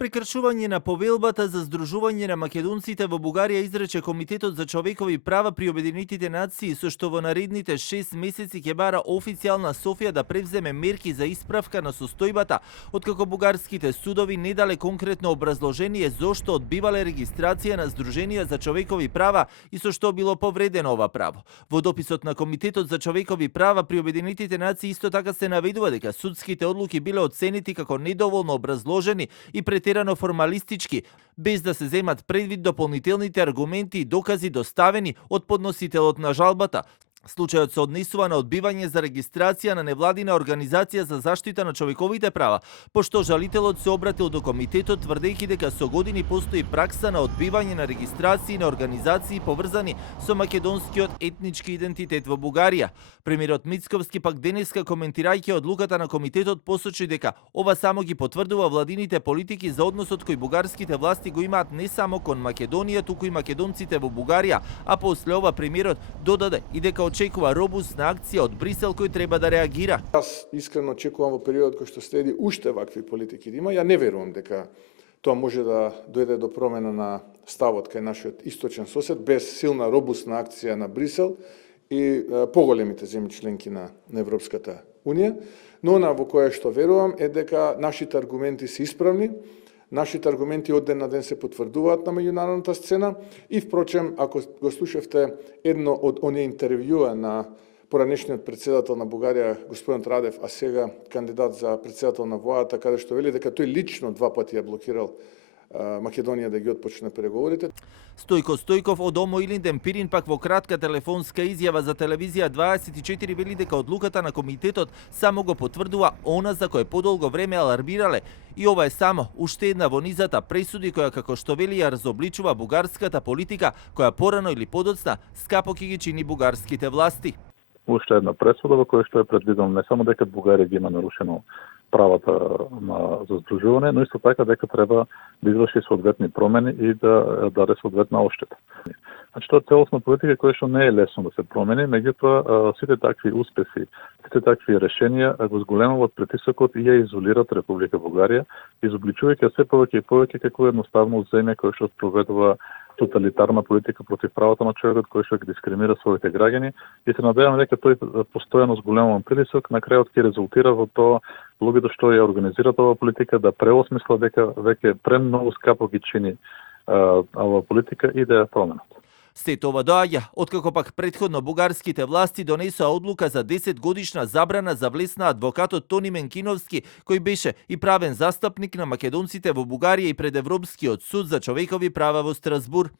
Прекршување на повелбата за здружување на македонците во Бугарија изрече Комитетот за човекови права при Обединетите нации, со што во наредните 6 месеци ќе бара официјална Софија да превземе мерки за исправка на состојбата, откако бугарските судови не дале конкретно образложение зошто одбивале регистрација на здруженија за човекови права и со што било повредено ова право. Во дописот на Комитетот за човекови права при Обединетите нации исто така се наведува дека судските одлуки биле оценети како недоволно образложени и претерано формалистички, без да се земат предвид дополнителните аргументи и докази доставени од подносителот на жалбата. Случајот се однесува на одбивање за регистрација на невладина организација за заштита на човековите права, пошто жалителот се обратил до комитетот тврдејќи дека со години постои пракса на одбивање на регистрации на организации поврзани со македонскиот етнички идентитет во Бугарија. Премиерот Мицковски пак денеска коментирајќи одлуката на комитетот посочи дека ова само ги потврдува владините политики за односот кој бугарските власти го имаат не само кон Македонија, туку и македонците во Бугарија, а после ова премиерот додаде и дека очекува робусна акција од Брисел кој треба да реагира. Јас искрено очекувам во периодот кој што следи уште вакви политики да има. Ја не верувам дека тоа може да дојде до промена на ставот кај нашиот источен сосед без силна робусна акција на Брисел и поголемите земји членки на Европската Унија. Но она во кое што верувам е дека нашите аргументи се исправни. Нашите аргументи од ден на ден се потврдуваат на меѓународната сцена и впрочем, ако го слушавте едно од оние интервјуа на поранешниот председател на Бугарија, господин Радев, а сега кандидат за председател на владата, каде што вели дека тој лично 2 пати ја блокирал Македонија да ги отпочне преговорите. Стојко Стојков од ОМО Илинден Пирин пак во кратка телефонска изјава за телевизија 24 вели дека одлуката на комитетот само го потврдува она за кое подолго време алармирале и ова е само уште една во низата пресуди која како што вели ја разобличува бугарската политика која порано или подоцна скапо ќе ги чини бугарските власти. Уште една пресуда во која што е предвидено не само дека Бугарија ги има нарушено правата за здружување, но исто така дека треба да изврши соодветни промени и да даде соодветна одштета. Значи, тоа е целосна политика која што не е лесно да се промени, меѓутоа сите такви успеси, сите такви решенија го зголемуваат притисокот и ја изолираат Република Бугарија, изобличувајќи се повеќе и повеќе како едноставно земја која што спроведува тоталитарна политика против правата на човекот, кој што ги дискриминира своите граѓани и се надеваме дека тој постојано зголемуван притисок на крајот ќе резултира во тоа луѓето што ја организираат оваа политика да преосмисла дека веќе премногу скапо ги чини оваа политика и да ја променат. Сето ова доаѓа откако пак претходно бугарските власти донесоа одлука за 10 годишна забрана за влез на адвокатот Тони Менкиновски, кој беше и правен застапник на македонците во Бугарија и пред Европскиот суд за човекови права во Страсбур.